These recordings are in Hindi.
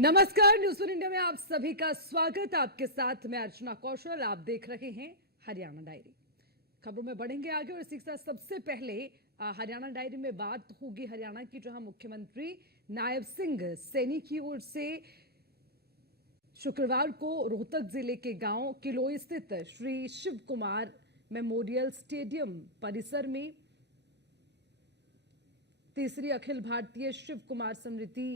नमस्कार, न्यूज़ वन इंडिया में आप सभी का स्वागत। आपके साथ मैं अर्चना कौशल। आप देख रहे हैं हरियाणा डायरी। खबरों में बढ़ेंगे आगे और इसी के साथ सबसे पहले हरियाणा डायरी में बात होगी हरियाणा की, जहां मुख्यमंत्री नायब सिंह सैनी की ओर से शुक्रवार को रोहतक जिले के गांव किलोई स्थित श्री शिव कुमार मेमोरियल स्टेडियम परिसर में तीसरी अखिल भारतीय शिव कुमार स्मृति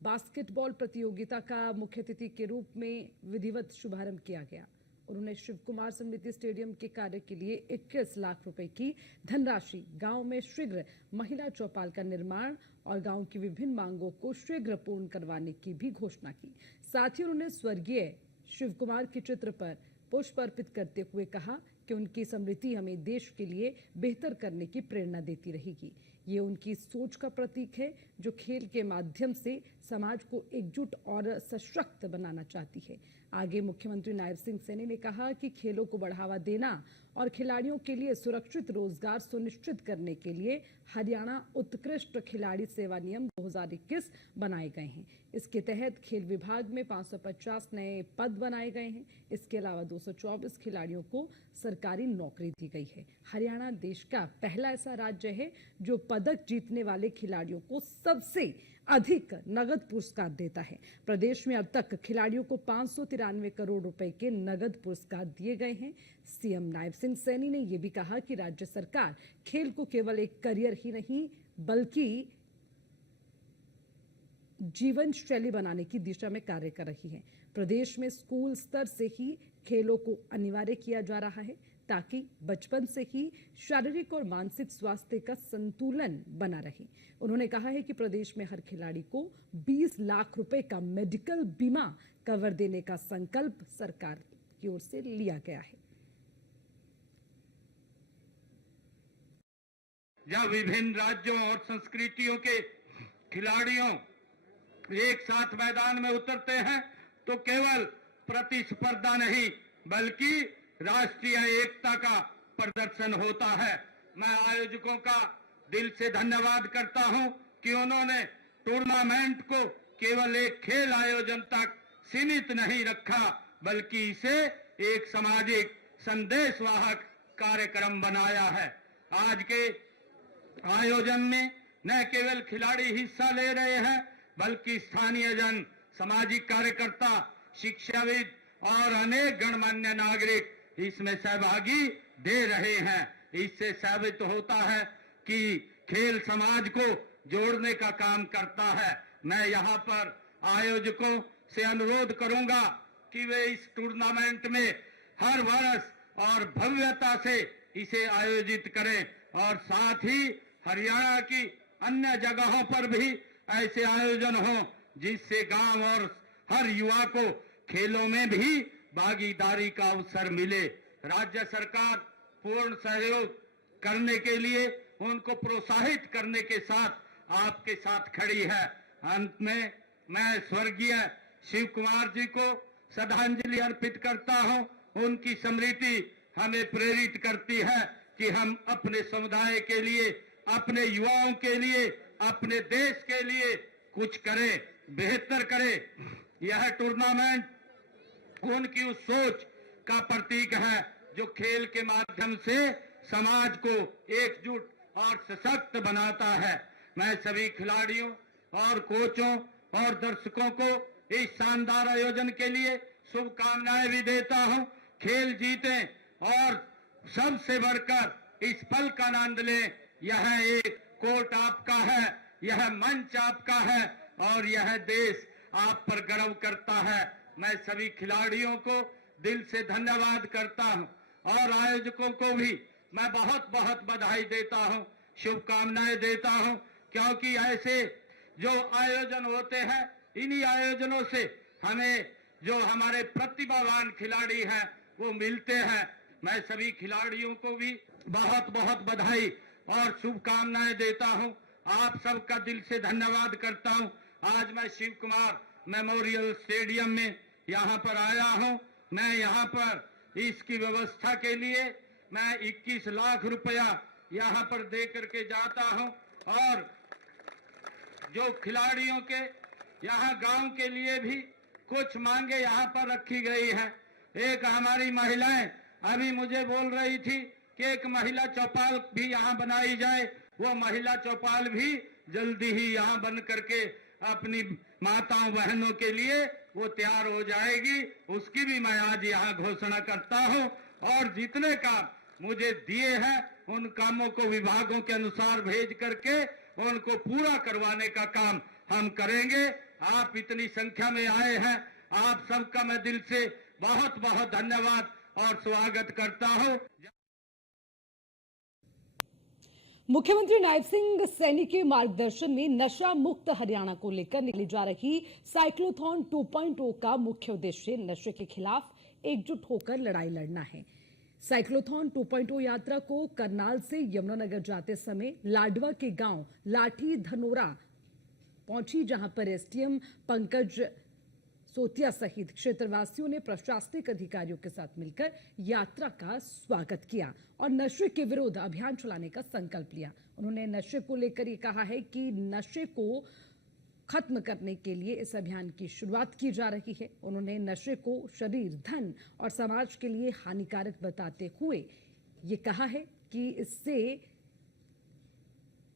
बास्केटबॉल प्रतियोगिता का मुख्य अतिथि के रूप में विधिवत शुभारंभ किया गया। उन्होंने शिव कुमार स्मृति स्टेडियम के कार्य के लिए 21 लाख रुपए की धनराशि, गांव में शीघ्र महिला चौपाल का निर्माण और गांव की विभिन्न मांगों को शीघ्र पूर्ण करवाने की भी घोषणा की। साथ ही उन्होंने स्वर्गीय शिव कुमार के चित्र पर पुष्प अर्पित करते हुए कहा कि उनकी स्मृति हमें देश के लिए बेहतर करने की प्रेरणा देती रहेगी। ये उनकी सोच का प्रतीक है जो खेल के माध्यम से समाज को एकजुट और सशक्त बनाना चाहती है। आगे मुख्यमंत्री नायब सिंह सैनी ने कहा कि खेलों को बढ़ावा देना और खिलाड़ियों के लिए सुरक्षित रोजगार सुनिश्चित करने के लिए हरियाणा उत्कृष्ट खिलाड़ी सेवा नियम 2021 बनाए गए हैं। इसके तहत खेल विभाग में 550 नए पद बनाए गए हैं। इसके अलावा 224 खिलाड़ियों को सरकारी नौकरी दी गई है। हरियाणा देश का पहला ऐसा राज्य है जो पदक जीतने वाले खिलाड़ियों को सबसे अधिक नगद पुरस्कार देता है। प्रदेश में अब तक खिलाड़ियों को 593 करोड़ रुपए के नगद पुरस्कार दिए गए हैं। सीएम नायब सिंह सैनी ने यह भी कहा कि राज्य सरकार खेल को केवल एक करियर ही नहीं बल्कि जीवन शैली बनाने की दिशा में कार्य कर रही है। प्रदेश में स्कूल स्तर से ही खेलों को अनिवार्य किया जा रहा है ताकि बचपन से ही शारीरिक और मानसिक स्वास्थ्य का संतुलन बना रहे। उन्होंने कहा है कि प्रदेश में हर खिलाड़ी को 20 लाख रुपए का मेडिकल बीमा कवर देने का संकल्प सरकार की ओर से लिया गया है। जब विभिन्न राज्यों और संस्कृतियों के खिलाड़ियों एक साथ मैदान में उतरते हैं तो केवल प्रतिस्पर्धा नहीं बल्कि राष्ट्रीय एकता का प्रदर्शन होता है। मैं आयोजकों का दिल से धन्यवाद करता हूं कि उन्होंने टूर्नामेंट को केवल एक खेल आयोजन तक सीमित नहीं रखा बल्कि इसे एक सामाजिक संदेशवाहक कार्यक्रम बनाया है। आज के आयोजन में न केवल खिलाड़ी हिस्सा ले रहे हैं बल्कि स्थानीय जन, सामाजिक कार्यकर्ता, शिक्षाविद और अनेक गणमान्य नागरिक इसमें सहभागी दे रहे हैं। इससे साबित होता है कि खेल समाज को जोड़ने का काम करता है। मैं यहाँ पर आयोजकों से अनुरोध करूंगा कि वे इस टूर्नामेंट में हर वर्ष और भव्यता से इसे आयोजित करें और साथ ही हरियाणा की अन्य जगहों पर भी ऐसे आयोजन हो जिससे गांव और हर युवा को खेलों में भी भागीदारी का अवसर मिले। राज्य सरकार पूर्ण सहयोग करने के लिए, उनको प्रोत्साहित करने के साथ आपके साथ खड़ी है। अंत में मैं स्वर्गीय शिव कुमार जी को श्रद्धांजलि अर्पित करता हूं। उनकी स्मृति हमें प्रेरित करती है कि हम अपने समुदाय के लिए, अपने युवाओं के लिए, अपने देश के लिए कुछ करें, बेहतर करें। यह टूर्नामेंट उनकी उस सोच का प्रतीक है जो खेल के माध्यम से समाज को एकजुट और सशक्त बनाता है। मैं सभी खिलाड़ियों और कोचों और दर्शकों को इस शानदार आयोजन के लिए शुभकामनाएं भी देता हूं। खेल जीतें और सबसे बढ़कर इस पल का आनंद लें। यह एक कोर्ट आपका है, यह मंच आपका है और यह देश आप पर गर्व करता है। मैं सभी खिलाड़ियों को दिल से धन्यवाद करता हूं और आयोजकों को भी मैं बहुत बहुत बधाई देता हूं, शुभकामनाएं देता हूं, क्योंकि ऐसे जो आयोजन होते हैं, इन्हीं आयोजनों से हमें जो हमारे प्रतिभावान खिलाड़ी हैं वो मिलते हैं। मैं सभी खिलाड़ियों को भी बहुत बहुत बधाई और शुभकामनाएं देता हूं। आप सबका दिल से धन्यवाद करता हूं। आज मैं शिव कुमार मेमोरियल स्टेडियम में यहाँ पर आया हूँ। मैं यहाँ पर इसकी व्यवस्था के लिए मैं 21 लाख रुपया यहाँ पर दे करके जाता हूँ और जो खिलाड़ियों के यहाँ गांव के लिए भी कुछ मांगे यहाँ पर रखी गई है। एक हमारी महिलाएं अभी मुझे बोल रही थी कि एक महिला चौपाल भी यहाँ बनाई जाए। वो महिला चौपाल भी जल्दी ही यहाँ बन करके अपनी माताओं बहनों के लिए वो तैयार हो जाएगी। उसकी भी मैं आज यहाँ घोषणा करता हूँ। और जितने काम मुझे दिए हैं उन कामों को विभागों के अनुसार भेज करके उनको पूरा करवाने का काम हम करेंगे। आप इतनी संख्या में आए हैं, आप सबका मैं दिल से बहुत बहुत धन्यवाद और स्वागत करता हूं। मुख्यमंत्री नायब सिंह सैनी के मार्गदर्शन में नशा मुक्त हरियाणा को लेकर निकली जा रही साइक्लोथॉन 2.0 का मुख्य उद्देश्य नशे के खिलाफ एकजुट होकर लड़ाई लड़ना है। साइक्लोथॉन 2.0 यात्रा को करनाल से यमुनानगर जाते समय लाडवा के गांव लाठी धनोरा पहुंची, जहां पर एसडीएम पंकज सोतिया सहित क्षेत्रवासियों ने प्रशासनिक अधिकारियों के साथ मिलकर यात्रा का स्वागत किया और नशे के विरुद्ध अभियान चलाने का संकल्प लिया। उन्होंने नशे को लेकर ये कहा है कि नशे को खत्म करने के लिए इस अभियान की शुरुआत की जा रही है। उन्होंने नशे को शरीर, धन और समाज के लिए हानिकारक बताते हुए ये कहा है कि इससे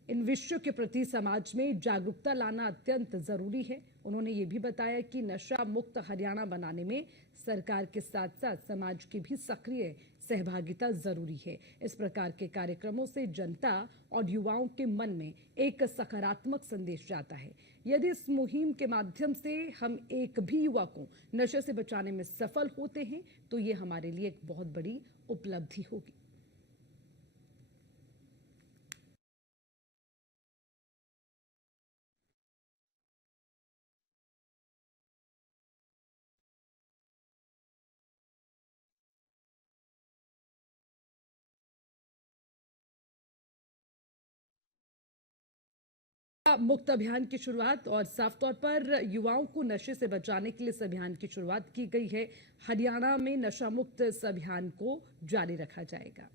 इन विषयों के प्रति समाज में जागरूकता लाना अत्यंत जरूरी है। उन्होंने ये भी बताया कि नशा मुक्त हरियाणा बनाने में सरकार के साथ साथ समाज की भी सक्रिय सहभागिता जरूरी है। इस प्रकार के कार्यक्रमों से जनता और युवाओं के मन में एक सकारात्मक संदेश जाता है। यदि इस मुहिम के माध्यम से हम एक भी युवा को नशे से बचाने में सफल होते हैं तो ये हमारे लिए एक बहुत बड़ी उपलब्धि होगी। मुक्त अभियान की शुरुआत और साफ तौर पर युवाओं को नशे से बचाने के लिए इस अभियान की शुरुआत की गई है। हरियाणा में नशा मुक्त इस अभियान को जारी रखा जाएगा।